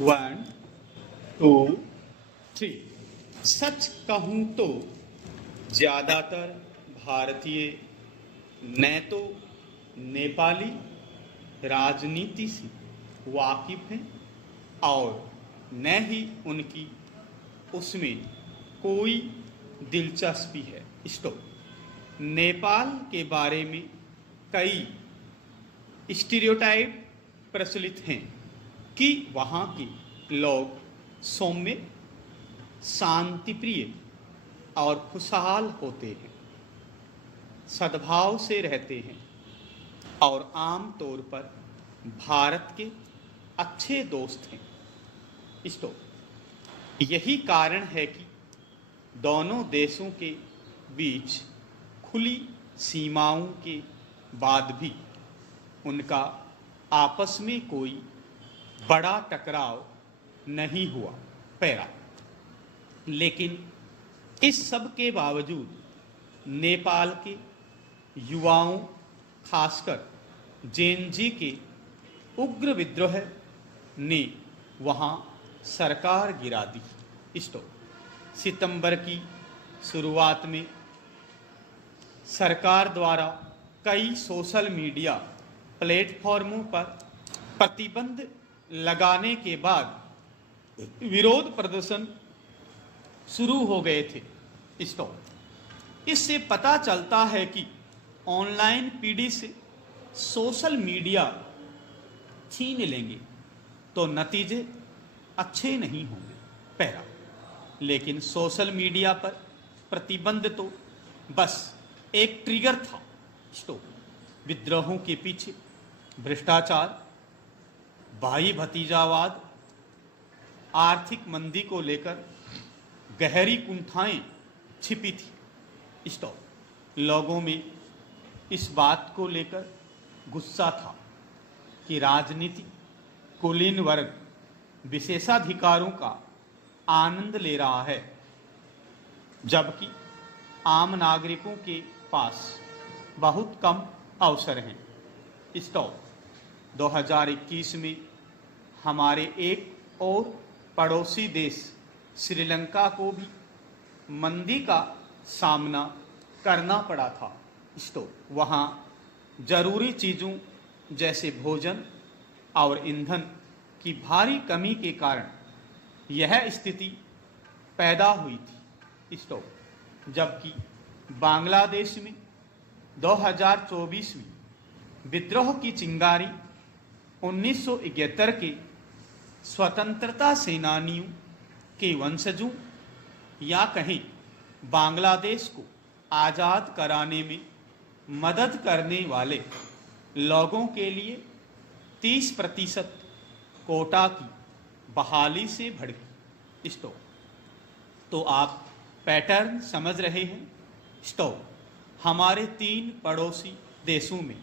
One two three. सच कहूँ तो ज़्यादातर भारतीय न तो नेपाली राजनीति से वाकिफ हैं और न ही उनकी उसमें कोई दिलचस्पी है। नेपाल के बारे में कई स्टीरियोटाइप प्रचलित हैं कि वहाँ के लोग सौम्य, शांतिप्रिय और खुशहाल होते हैं, सद्भाव से रहते हैं और आम तौर पर भारत के अच्छे दोस्त हैं। यही कारण है कि दोनों देशों के बीच खुली सीमाओं के बाद भी उनका आपस में कोई बड़ा टकराव नहीं हुआ। लेकिन इस सब के बावजूद नेपाल के युवाओं, खासकर जेनजी के उग्र विद्रोह ने वहाँ सरकार गिरा दी। सितंबर की शुरुआत में सरकार द्वारा कई सोशल मीडिया प्लेटफॉर्मों पर प्रतिबंध लगाने के बाद विरोध प्रदर्शन शुरू हो गए थे। इससे पता चलता है कि ऑनलाइन पीढ़ी से सोशल मीडिया छीन लेंगे तो नतीजे अच्छे नहीं होंगे। लेकिन सोशल मीडिया पर प्रतिबंध तो बस एक ट्रिगर था। विद्रोहों के पीछे भ्रष्टाचार, भाई भतीजावाद, आर्थिक मंदी को लेकर गहरी कुंठाएं छिपी थी। लोगों में इस बात को लेकर गुस्सा था कि राजनीति कुलीन वर्ग विशेषाधिकारों का आनंद ले रहा है, जबकि आम नागरिकों के पास बहुत कम अवसर हैं। 2021 में हमारे एक और पड़ोसी देश श्रीलंका को भी मंदी का सामना करना पड़ा था। वहाँ जरूरी चीज़ों जैसे भोजन और ईंधन की भारी कमी के कारण यह स्थिति पैदा हुई थी। जबकि बांग्लादेश में 2024 में विद्रोह की चिंगारी 1971 के स्वतंत्रता सेनानियों के वंशजों या कहीं बांग्लादेश को आज़ाद कराने में मदद करने वाले लोगों के लिए 30% कोटा की बहाली से भड़की। तो आप पैटर्न समझ रहे हैं। हमारे 3 पड़ोसी देशों में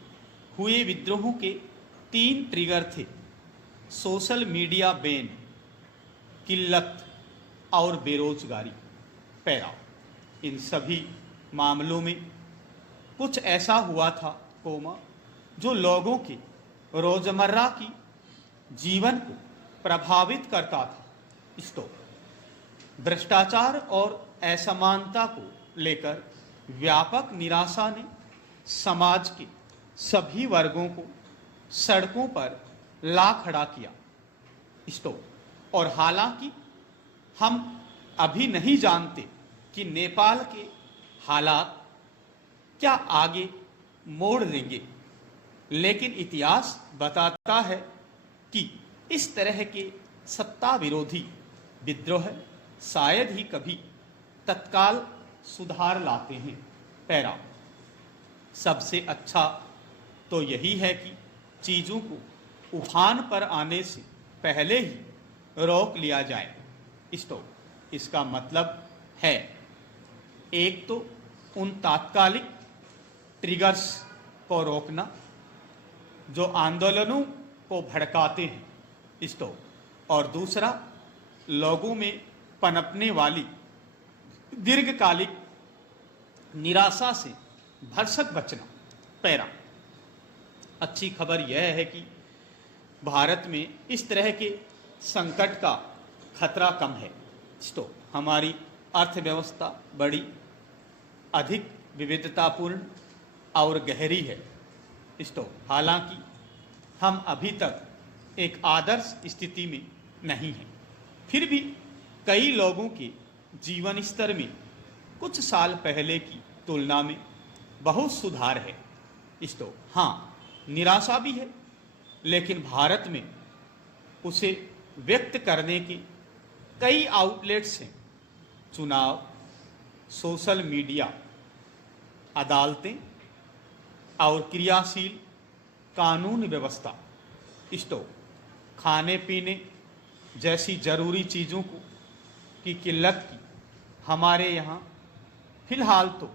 हुए विद्रोहों के 3 ट्रिगर थे: सोशल मीडिया बैन, किल्लत और बेरोजगारी। इन सभी मामलों में कुछ ऐसा हुआ था जो लोगों के रोजमर्रा की जीवन को प्रभावित करता था। भ्रष्टाचार और असमानता को लेकर व्यापक निराशा ने समाज के सभी वर्गों को सड़कों पर ला खड़ा किया। और हालांकि हम अभी नहीं जानते कि नेपाल के हालात क्या आगे मोड़ लेंगे, लेकिन इतिहास बताता है कि इस तरह के सत्ता विरोधी विद्रोह शायद ही कभी तत्काल सुधार लाते हैं। सबसे अच्छा तो यही है कि चीज़ों को उफान पर आने से पहले ही रोक लिया जाए। इसका मतलब है, एक तो उन तात्कालिक ट्रिगर्स को रोकना जो आंदोलनों को भड़काते हैं, और दूसरा लोगों में पनपने वाली दीर्घकालिक निराशा से भरसक बचना। अच्छी खबर यह है कि भारत में इस तरह के संकट का खतरा कम है। तो हमारी अर्थव्यवस्था बड़ी अधिक विविधतापूर्ण और गहरी है। तो हालांकि हम अभी तक एक आदर्श स्थिति में नहीं हैं, फिर भी कई लोगों के जीवन स्तर में कुछ साल पहले की तुलना में बहुत सुधार है। तो हाँ, निराशा भी है, लेकिन भारत में उसे व्यक्त करने के कई आउटलेट्स हैं। चुनाव, सोशल मीडिया, अदालतें और क्रियाशील कानून व्यवस्था। तो खाने पीने जैसी जरूरी चीज़ों की किल्लत की हमारे यहाँ फिलहाल तो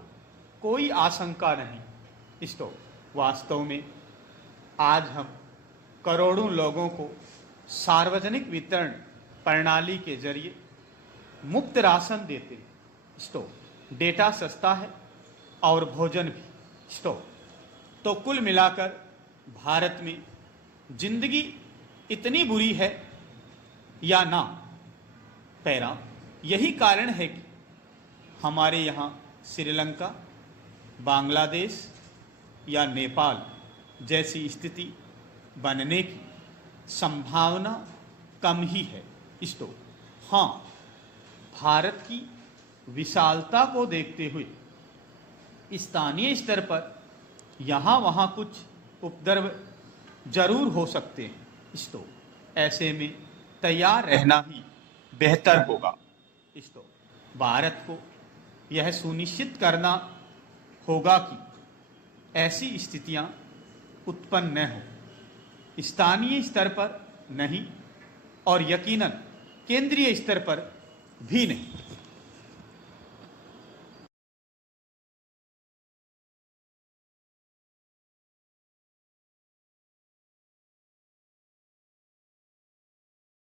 कोई आशंका नहीं। तो वास्तव में आज हम करोड़ों लोगों को सार्वजनिक वितरण प्रणाली के जरिए मुफ्त राशन देते हैं। तो डेटा सस्ता है और भोजन भी। तो कुल मिलाकर भारत में जिंदगी इतनी बुरी है या ना, पैरा यही कारण है कि हमारे यहाँ श्रीलंका, बांग्लादेश या नेपाल जैसी स्थिति बनने की संभावना कम ही है। तो हाँ, भारत की विशालता को देखते हुए स्थानीय स्तर पर यहाँ वहाँ कुछ उपद्रव जरूर हो सकते हैं। तो ऐसे में तैयार रहना ही बेहतर होगा। तो भारत को यह सुनिश्चित करना होगा कि ऐसी स्थितियां उत्पन्न न हो, स्थानीय स्तर पर नहीं और यकीनन केंद्रीय स्तर पर भी नहीं।